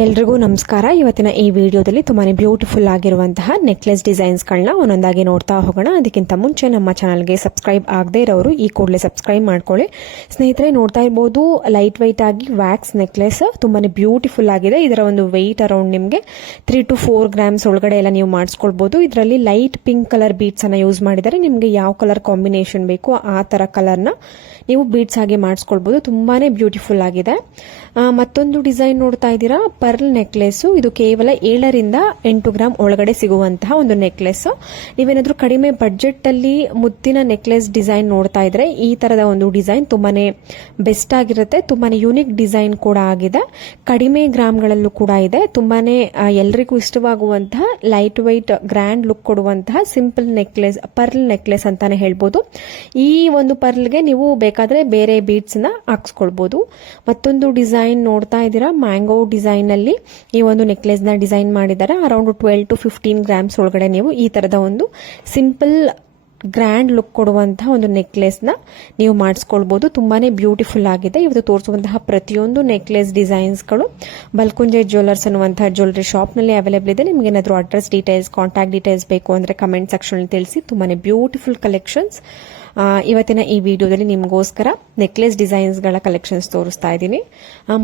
ಎಲ್ರಿಗೂ ನಮಸ್ಕಾರ. ಇವತ್ತಿನ ಈ ವಿಡಿಯೋದಲ್ಲಿ ತುಂಬಾನೇ ಬ್ಯೂಟಿಫುಲ್ ಆಗಿರುವಂತಹ ನೆಕ್ಲೆಸ್ ಡಿಸೈನ್ಸ್ಗಳನ್ನ ಒಂದೊಂದಾಗಿ ನೋಡ್ತಾ ಹೋಗೋಣ. ಅದಕ್ಕಿಂತ ಮುಂಚೆ ನಮ್ಮ ಚಾನಲ್ಗೆ ಸಬ್ಸ್ಕ್ರೈಬ್ ಆಗದೇ ಇರೋರು ಈ ಕೂಡಲೇ ಸಬ್ಸ್ಕ್ರೈಬ್ ಮಾಡ್ಕೊಳ್ಳಿ. ಸ್ನೇಹಿತರೆ, ನೋಡ್ತಾ ಇರ್ಬೋದು ಲೈಟ್ ವೈಟ್ ಆಗಿ ವ್ಯಾಕ್ಸ್ ನೆಕ್ಲೆಸ್ ತುಂಬಾನೇ ಬ್ಯೂಟಿಫುಲ್ ಆಗಿದೆ. ಇದರ ಒಂದು ವೆಯ್ಟ್ ಅರೌಂಡ್ ನಿಮಗೆ 3 to 4 ಗ್ರಾಮ್ಸ್ ಒಳಗಡೆ ಎಲ್ಲ ನೀವು ಮಾಡಿಸ್ಕೊಳ್ಬಹುದು. ಇದರಲ್ಲಿ ಲೈಟ್ ಪಿಂಕ್ ಕಲರ್ ಬೀಡ್ಸ್ ಅನ್ನ ಯೂಸ್ ಮಾಡಿದರೆ ನಿಮಗೆ ಯಾವ ಕಲರ್ ಕಾಂಬಿನೇಷನ್ ಬೇಕು ಆ ತರ ಕಲರ್ನ ನೀವು ಬೀಡ್ಸ್ ಆಗಿ ಮಾಡಿಸ್ಕೊಳ್ಬಹುದು. ತುಂಬಾನೇ ಬ್ಯೂಟಿಫುಲ್ ಆಗಿದೆ. ಮತ್ತೊಂದು ಡಿಸೈನ್ ನೋಡ್ತಾ ಇದ್ದೀರಾ, ಪರ್ಲ್ ನೆಕ್ಲೆಸ್. ಇದು ಕೇವಲ 7 ರಿಂದ 8 ಗ್ರಾಮ್ ಒಳಗಡೆ ಸಿಗುವಂತಹ ಒಂದು ನೆಕ್ಲೆಸ್. ನೀವೇನಾದ್ರೂ ಕಡಿಮೆ ಬಡ್ಜೆಟ್ ಅಲ್ಲಿ ಮುತ್ತಿನ ನೆಕ್ಲೆಸ್ ಡಿಸೈನ್ ನೋಡ್ತಾ ಇದ್ರೆ ಈ ತರದ ಒಂದು ಡಿಸೈನ್ ತುಂಬಾನೇ ಬೆಸ್ಟ್ ಆಗಿರುತ್ತೆ. ತುಂಬಾನೇ ಯೂನಿಕ್ ಡಿಸೈನ್ ಕೂಡ ಆಗಿದೆ. ಕಡಿಮೆ ಗ್ರಾಮ್ಗಳಲ್ಲೂ ಕೂಡ ಇದೆ. ತುಂಬಾನೇ ಎಲ್ರಿಗೂ ಇಷ್ಟವಾಗುವಂತಹ ಲೈಟ್ ವೈಟ್ ಗ್ರ್ಯಾಂಡ್ ಲುಕ್ ಕೊಡುವಂತಹ ಸಿಂಪಲ್ ನೆಕ್ಲೆಸ್, ಪರ್ಲ್ ನೆಕ್ಲೆಸ್ ಅಂತಾನೆ ಹೇಳ್ಬೋದು. ಈ ಒಂದು ಪರ್ಲ್ಗೆ ನೀವು ಬೇಕಾದ್ರೆ ಬೇರೆ ಬೀಡ್ಸ್ ನ ಹಾಕ್ಸ್ಕೊಳ್ಬಹುದು. ಮತ್ತೊಂದು ಡಿಸೈನ್ ನೋಡ್ತಾ ಇದ್ದೀರಾ, ಮ್ಯಾಂಗೋ ಡಿಸೈನ್ ಅಲ್ಲಿ ಈ ಒಂದು ನೆಕ್ಲೆಸ್ ನ ಡಿಸೈನ್ ಮಾಡಿದ್ದಾರೆ. ಅರೌಂಡ್ 12 to 15 ಗ್ರಾಮ್ಸ್ ಒಳಗಡೆ ನೀವು ಈ ತರದ ಒಂದು ಸಿಂಪಲ್ ಗ್ರ್ಯಾಂಡ್ ಲುಕ್ ಕೊಡುವಂತಹ ಒಂದು ನೆಕ್ಲೆಸ್ ನ ನೀವು ಮಾಡಿಸ್ಕೊಳ್ಬಹುದು. ತುಂಬಾನೇ ಬ್ಯೂಟಿಫುಲ್ ಆಗಿದೆ. ಇವತ್ತು ತೋರಿಸುವಂತಹ ಪ್ರತಿಯೊಂದು ನೆಕ್ಲೆಸ್ ಡಿಸೈನ್ಸ್ ಗಳು ಬಲ್ಕುಂಜೆ ಜ್ಯುವೆಲ್ಲರ್ಸ್ ಅನ್ನುವಂತಹ ಜ್ಯುವೆಲ್ಲರಿ ಶಾಪ್ ನಲ್ಲಿ ಅವೈಲೇಬಲ್ ಇದೆ. ನಿಮ್ಗೆ ಏನಾದರೂ ಅಡ್ರೆಸ್ ಡೀಟೇಲ್ಸ್, ಕಾಂಟ್ಯಾಕ್ಟ್ ಡೀಟೇಲ್ಸ್ ಬೇಕು ಅಂದ್ರೆ ಕಮೆಂಟ್ ಸೆಕ್ಷನ್ ಅಲ್ಲಿ ತಿಳಿಸಿ. ತುಂಬಾನೇ ಬ್ಯೂಟಿಫುಲ್ ಕಲೆಕ್ಷನ್ಸ್ ಇವತ್ತಿನ ಈ ವಿಡಿಯೋದಲ್ಲಿ ನಿಮಗೋಸ್ಕರ ನೆಕ್ಲೆಸ್ ಡಿಸೈನ್ಸ್ ಗಳ ಕಲೆಕ್ಷನ್ಸ್ ತೋರಿಸ್ತಾ ಇದ್ದೀನಿ.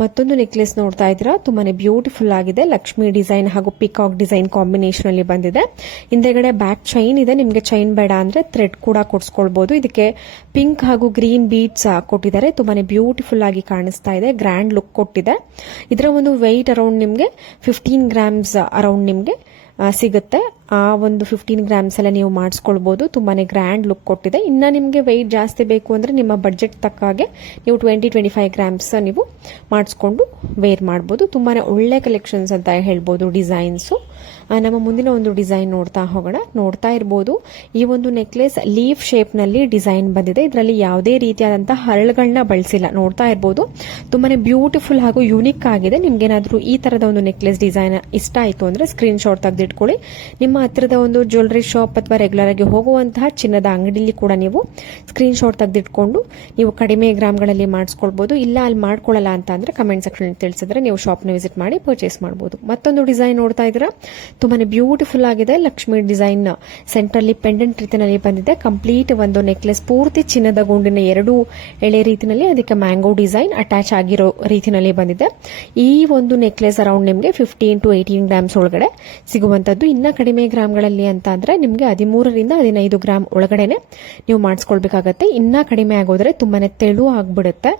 ಮತ್ತೊಂದು ನೆಕ್ಲೆಸ್ ನೋಡ್ತಾ ಇದ್ದೀರಾ, ತುಂಬಾನೇ ಬ್ಯೂಟಿಫುಲ್ ಆಗಿದೆ. ಲಕ್ಷ್ಮಿ ಡಿಸೈನ್ ಹಾಗೂ ಪಿಕಾಕ್ ಡಿಸೈನ್ ಕಾಂಬಿನೇಷನ್ ಅಲ್ಲಿ ಬಂದಿದೆ. ಹಿಂದೆಗಡೆ ಬ್ಯಾಕ್ ಚೈನ್ ಇದೆ. ನಿಮಗೆ ಚೈನ್ ಬೇಡ ಅಂದ್ರೆ ಥ್ರೆಡ್ ಕೂಡ ಕೊಡ್ಸ್ಕೊಳ್ಬಹುದು. ಇದಕ್ಕೆ ಪಿಂಕ್ ಹಾಗೂ ಗ್ರೀನ್ ಬೀಡ್ಸ್ ಕೊಟ್ಟಿದ್ದಾರೆ. ತುಂಬಾನೇ ಬ್ಯೂಟಿಫುಲ್ ಆಗಿ ಕಾಣಿಸ್ತಾ ಇದೆ. ಗ್ರ್ಯಾಂಡ್ ಲುಕ್ ಕೊಟ್ಟಿದೆ. ಇದರ ಒಂದು ವೆಯ್ಟ್ ಅರೌಂಡ್ ನಿಮಗೆ 15 ಗ್ರಾಮ್ಸ್ ಅರೌಂಡ್ ನಿಮಗೆ ಸಿಗುತ್ತೆ. ಆ ಒಂದು 15 ಗ್ರಾಮ್ಸ್ ಎಲ್ಲ ನೀವು ಮಾಡಿಸ್ಕೊಳ್ಬಹುದು. ತುಂಬಾನೇ ಗ್ರ್ಯಾಂಡ್ ಲುಕ್ ಕೊಟ್ಟಿದೆ. ಇನ್ನ ನಿಮಗೆ ವೆಯ್ಟ್ ಜಾಸ್ತಿ ಬೇಕು ಅಂದ್ರೆ ನಿಮ್ಮ ಬಡ್ಜೆಟ್ ತಕ್ಕ ಹಾಗೆ ನೀವು 20-25 ಗ್ರಾಮ್ಸ್ ನೀವು ಮಾಡಿಸ್ಕೊಂಡು ವೇರ್ ಮಾಡಬಹುದು. ತುಂಬಾನೇ ಒಳ್ಳೆ ಕಲೆಕ್ಷನ್ಸ್ ಅಂತ ಹೇಳ್ಬೋದು ಡಿಸೈನ್ಸ್. ನಮ್ಮ ಮುಂದಿನ ಒಂದು ಡಿಸೈನ್ ನೋಡ್ತಾ ಹೋಗೋಣ. ನೋಡ್ತಾ ಇರಬಹುದು ಈ ಒಂದು ನೆಕ್ಲೆಸ್ ಲೀಫ್ ಶೇಪ್ ನಲ್ಲಿ ಡಿಸೈನ್ ಬಂದಿದೆ. ಇದರಲ್ಲಿ ಯಾವುದೇ ರೀತಿಯಾದಂತಹ ಹರಳುಗಳನ್ನ ಬಳಸಿಲ್ಲ. ನೋಡ್ತಾ ಇರಬಹುದು ತುಂಬಾನೇ ಬ್ಯೂಟಿಫುಲ್ ಹಾಗೂ ಯೂನಿಕ್ ಆಗಿದೆ. ನಿಮ್ಗೇನಾದ್ರೂ ಈ ತರದ ಒಂದು ನೆಕ್ಲೆಸ್ ಡಿಸೈನ್ ಇಷ್ಟ ಆಯ್ತು ಅಂದ್ರೆ ಸ್ಕ್ರೀನ್ ಶಾಟ್ ತೆಗೆದಿಟ್ಕೊಳ್ಳಿ. ನಿಮ್ಮ ಹತ್ತಿರದ ಒಂದು ಜ್ಯುವೆಲ್ಲರಿ ಶಾಪ್ ಅಥವಾ ರೆಗ್ಯುಲರ್ ಆಗಿ ಹೋಗುವಂತಹ ಚಿನ್ನದ ಅಂಗಡಿಯಲ್ಲಿ ಕೂಡ ನೀವು ಸ್ಕ್ರೀನ್ ಶಾಟ್ ತೆಗೆದಿಟ್ಕೊಂಡು ನೀವು ಕಡಿಮೆ ಗ್ರಾಮ್ಗಳಲ್ಲಿ ಮಾಡಿಸ್ಕೊಳ್ಬಹುದು. ಇಲ್ಲ ಅಲ್ಲಿ ಮಾಡ್ಕೊಳ್ಳಲ್ಲ ಅಂತ ಅಂದ್ರೆ ಕಮೆಂಟ್ ಸೆಕ್ಷನ್ ತಿಳಿಸಿದ್ರೆ ನೀವು ಶಾಪ್ ನ ವಿಸಿಟ್ ಮಾಡಿ ಪರ್ಚೇಸ್ ಮಾಡಬಹುದು. ಮತ್ತೊಂದು ಡಿಸೈನ್ ನೋಡ್ತಾ ಇದ್ದೀರಾ, ತುಂಬಾನೇ ಬ್ಯೂಟಿಫುಲ್ ಆಗಿದೆ. ಲಕ್ಷ್ಮಿ ಡಿಸೈನ್ ಸೆಂಟ್ರಲ್ಲಿ ಪೆಂಡೆಂಟ್ ರೀತಿಯಲ್ಲಿ ಬಂದಿದೆ. ಕಂಪ್ಲೀಟ್ ಒಂದು ನೆಕ್ಲೆಸ್ ಪೂರ್ತಿ ಚಿನ್ನದ ಗುಂಡಿನ 2 ಎಳೆ ರೀತಿಯಲ್ಲಿ ಅದಕ್ಕೆ ಮ್ಯಾಂಗೋ ಡಿಸೈನ್ ಅಟ್ಯಾಚ್ ಆಗಿರೋ ರೀತಿಯಲ್ಲಿ ಬಂದಿದೆ. ಈ ಒಂದು ನೆಕ್ಲೆಸ್ ಅರೌಂಡ್ ನಿಮಗೆ 15 to 18 ಗ್ರಾಮ್ಸ್ ಒಳಗಡೆ ಸಿಗುವಂತದ್ದು. ಇನ್ನ ಕಡಿಮೆ ಗ್ರಾಮ್ಗಳಲ್ಲಿ ಅಂತ ಅಂದ್ರೆ ನಿಮಗೆ 13 ರಿಂದ 15 ಗ್ರಾಮ್ ಒಳಗಡೆನೆ ನೀವು ಮಾಡಿಸ್ಕೊಳ್ಬೇಕಾಗತ್ತೆ. ಇನ್ನ ಕಡಿಮೆ ಆಗೋದ್ರೆ ತುಂಬಾನೇ ತೆಳು ಆಗ್ಬಿಡುತ್ತೆ.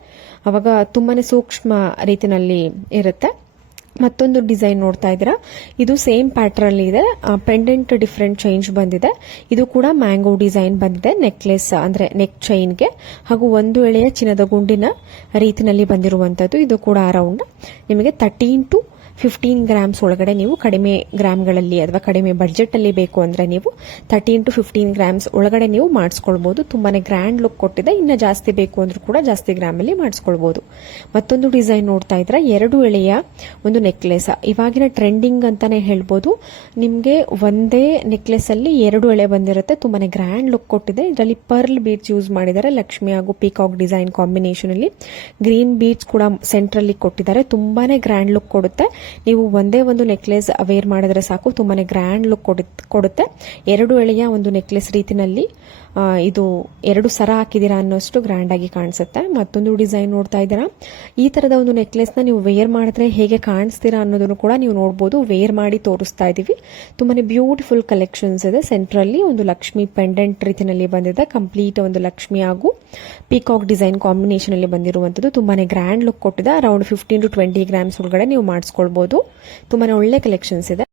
ಅವಾಗ ತುಂಬಾನೇ ಸೂಕ್ಷ್ಮ ರೀತಿಯಲ್ಲಿ ಇರುತ್ತೆ. ಮತ್ತೊಂದು ಡಿಸೈನ್ ನೋಡ್ತಾ ಇದ್ದೀರಾ, ಇದು ಸೇಮ್ ಪ್ಯಾಟರ್ನ್ ಅಲ್ಲಿ ಇದೆ. ಪೆಂಡೆಂಟ್ ಡಿಫರೆಂಟ್ ಚೇಂಜ್ ಬಂದಿದೆ. ಇದು ಕೂಡ ಮ್ಯಾಂಗೋ ಡಿಸೈನ್ ಬಂದಿದೆ ನೆಕ್ಲೆಸ್ ಅಂದ್ರೆ ನೆಕ್ ಚೈನ್ಗೆ, ಹಾಗೂ ಒಂದು ಎಳೆಯ ಚಿನ್ನದ ಗುಂಡಿನ ರೀತಿಯಲ್ಲಿ ಬಂದಿರುವಂತದ್ದು. ಇದು ಕೂಡ ಅರೌಂಡ್ ನಿಮಗೆ 13 to 15 ಗ್ರಾಮ್ಸ್ ಒಳಗಡೆ ನೀವು ಕಡಿಮೆ ಗ್ರಾಮ್ಗಳಲ್ಲಿ ಅಥವಾ ಕಡಿಮೆ ಬಡ್ಜೆಟ್ ಅಲ್ಲಿ ಬೇಕು ಅಂದ್ರೆ ನೀವು 13 to 15 ಗ್ರಾಮ್ಸ್ ಒಳಗಡೆ ನೀವು ಮಾಡಿಸ್ಕೊಳ್ಬಹುದು. ತುಂಬಾನೇ ಗ್ರ್ಯಾಂಡ್ ಲುಕ್ ಕೊಟ್ಟಿದೆ. ಇನ್ನ ಜಾಸ್ತಿ ಬೇಕು ಅಂದ್ರೂ ಕೂಡ ಜಾಸ್ತಿ ಗ್ರಾಮ್ ಅಲ್ಲಿ ಮಾಡಿಸ್ಕೊಳ್ಬಹುದು. ಮತ್ತೊಂದು ಡಿಸೈನ್ ನೋಡ್ತಾ ಇದ್ರೆ 2 ಎಳೆಯ ಒಂದು ನೆಕ್ಲೆಸ್. ಇವಾಗಿನ ಟ್ರೆಂಡಿಂಗ್ ಅಂತಾನೆ ಹೇಳ್ಬೋದು. ನಿಮ್ಗೆ ಒಂದೇ ನೆಕ್ಲೆಸ್ ಅಲ್ಲಿ 2 ಎಳೆ ಬಂದಿರುತ್ತೆ. ತುಂಬಾನೇ ಗ್ರ್ಯಾಂಡ್ ಲುಕ್ ಕೊಟ್ಟಿದೆ. ಇದರಲ್ಲಿ ಪರ್ಲ್ ಬೀಡ್ಸ್ ಯೂಸ್ ಮಾಡಿದ್ದಾರೆ. ಲಕ್ಷ್ಮಿ ಹಾಗೂ ಪಿಕಾಕ್ ಡಿಸೈನ್ ಕಾಂಬಿನೇಷನ್ ಅಲ್ಲಿ ಗ್ರೀನ್ ಬೀಡ್ಸ್ ಕೂಡ ಸೆಂಟ್ರಲ್ಲಿ ಕೊಟ್ಟಿದ್ದಾರೆ. ತುಂಬಾನೇ ಗ್ರ್ಯಾಂಡ್ ಲುಕ್ ಕೊಡುತ್ತೆ. ನೀವು ಒಂದೇ ಒಂದು ನೆಕ್ಲೆಸ್ ವೇರ್ ಮಾಡಿದ್ರೆ ಸಾಕು, ತುಂಬಾನೇ ಗ್ರ್ಯಾಂಡ್ ಲುಕ್ ಕೊಡುತ್ತೆ. 2 ಎಳೆಯ ಒಂದು ನೆಕ್ಲೆಸ್ ರೀತಿನಲ್ಲಿ ಇದು 2 ಸರ ಹಾಕಿದೀರಾ ಅನ್ನೋಷ್ಟು ಗ್ರ್ಯಾಂಡ್ ಆಗಿ ಕಾಣಿಸುತ್ತೆ. ಮತ್ತೊಂದು ಡಿಸೈನ್ ನೋಡ್ತಾ ಇದ್ದೀರಾ, ಈ ತರದ ಒಂದು ನೆಕ್ಲೆಸ್ ನ ನೀವು ವೇರ್ ಮಾಡಿದ್ರೆ ಹೇಗೆ ಕಾಣಿಸ್ತೀರಾ ಅನ್ನೋದನ್ನು ಕೂಡ ನೀವು ನೋಡಬಹುದು. ವೇರ್ ಮಾಡಿ ತೋರಿಸ್ತಾ ಇದೀವಿ. ತುಂಬಾನೇ ಬ್ಯೂಟಿಫುಲ್ ಕಲೆಕ್ಷನ್ಸ್ ಇದೆ. ಸೆಂಟ್ರಲ್ಲಿ ಒಂದು ಲಕ್ಷ್ಮಿ ಪೆಂಡೆಂಟ್ ರೀತಿಯಲ್ಲಿ ಬಂದಿದೆ. ಕಂಪ್ಲೀಟ್ ಒಂದು ಲಕ್ಷ್ಮಿ ಹಾಗೂ ಪಿಕಾಕ್ ಡಿಸೈನ್ ಕಾಂಬಿನೇಷನ್ ಅಲ್ಲಿ ಬಂದಿರುವಂತದ್ದು. ತುಂಬಾನೇ ಗ್ರ್ಯಾಂಡ್ ಲುಕ್ ಕೊಟ್ಟಿದೆ. ಅರೌಂಡ್ 15 to 20 ಗ್ರಾಮ್ಸ್ ಒಳಗಡೆ ನೀವು ಮಾಡಿಸ್ಕೊಳ್ಬಹುದು. ತುಂಬಾನೇ ಒಳ್ಳೆ ಕಲೆಕ್ಷನ್ಸ್ ಇದೆ.